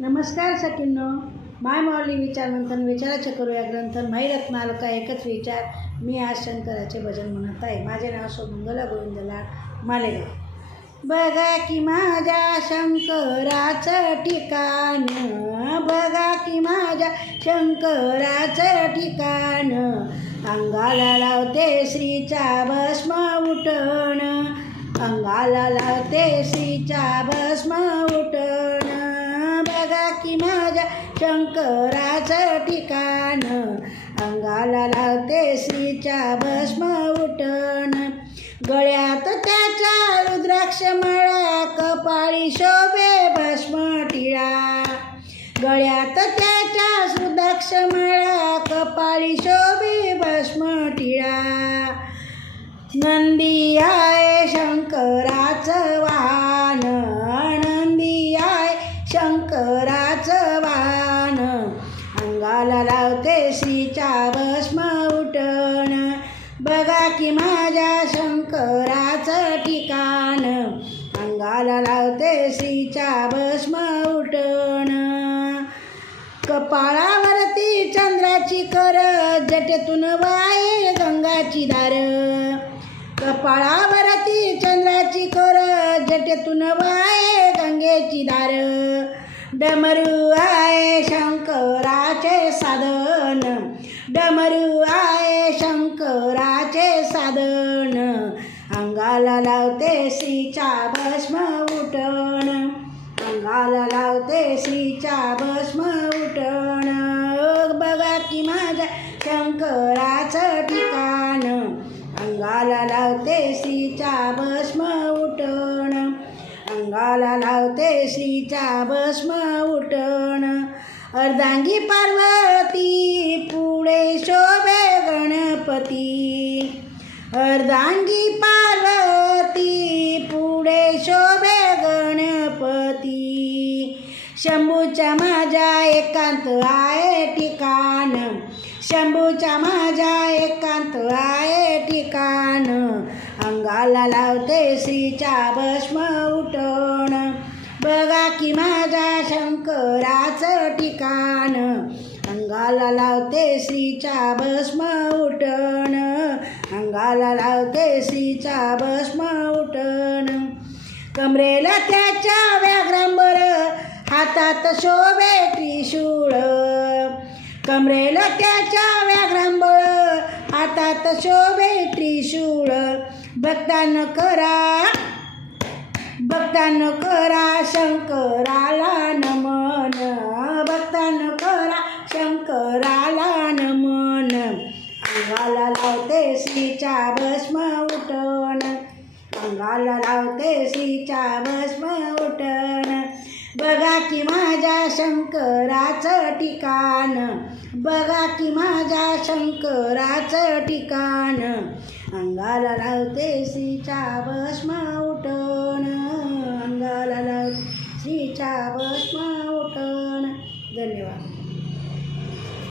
नमस्कार सखींनो. माय माऊली विचार मंथन विचाराचे करूया ग्रंथन रत्नाल का एकच विचार. मी आज शंकराचे भजन म्हणत आहे. माझे नाव सोमंगला गोविंदला मालेगाव. बघा की माझ्या शंकराचं ठिकाण बघा की माझ्या शंकराचं ठिकाण. अंगाला लावते श्रीचा भस्म उठण. अंगाला लावते श्रीचा भस्म उठण. शंकराचं ठिकाण. अंगाला लावते श्रीच्या भस्म उठण. गळ्यात त्याच्या रुद्राक्ष मळा कपाळी शोभे भस्म टिळा. गळ्यात त्याच्या रुद्राक्ष मळा कपाळी शोभे भस्म टिळा. नंदी आहे शंकराचं वाहन. नंदी आहे शंकराचं अंगाला लावते श्रीचा भस्म उठण. बघा की माझ्या शंकराचं ठिकाण. अंगाला लावते श्रीचा भस्म उठण. कपाळावरती चंद्राची कर जटेतून वाये गंगाची दार. कपाळावरती चंद्राची कर जटेतून वाये गंगेची दार. डमरू आहे शंकराचे साधन. डमरू आहे शंकराचे साधन. अंगाला लावते श्रीचा भस्म उठण. अंगाला लावते श्रीचा भस्म उठण. बघा की माझ्या शंकराचं ठिकाण. अंगाला लावते श्रीचा भस्म अंगाला लावते श्रीचा भस्म उठण. अर्धांगी पार्वती पुढे शोभे गणपती. अर्धांगी पार्वती पुढे शोभे गणपती. शंभूच्या माझ्या एकांत आहे ठिकाण. शंभूच्या माझ्या एकांत आहे ठिकाण. अंगाला लावते श्रीचा भस्म ठिकाण अंगाला लावते श्रीचा भस्म उठण. अंगाला लावते श्रीचा भस्म उठण. कमरेला त्याच्या व्याघ्रांबर हातात शोभे त्रिशूळ. कमरेला त्याच्या व्याघ्रांबळ हातात शोभे त्रिशूळ. भक्तान करा भक्तान करा शंकराला नमन भक्तान करा शंकराला नमन अंगाला भस्म उठण अंगाला लावते श्रीचा भस्म उठण बघा की माझ्या शंकराचं ठिकाण. बघा की माझ्या शंकराचं ठिकाण. अंगाला लावते श्रीचा भस्म